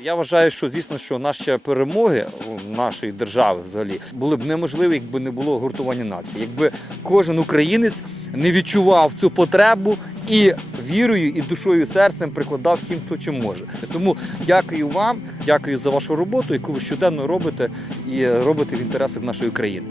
Я вважаю, що звісно, що наші перемоги нашої держави взагалі були б неможливі, якби не було гуртування нації. Якби кожен українець не відчував цю потребу і вірою, і душою, і серцем прикладав всім, хто чим може. Тому дякую вам, дякую за вашу роботу, яку ви щоденно робите і робите в інтересах нашої країни.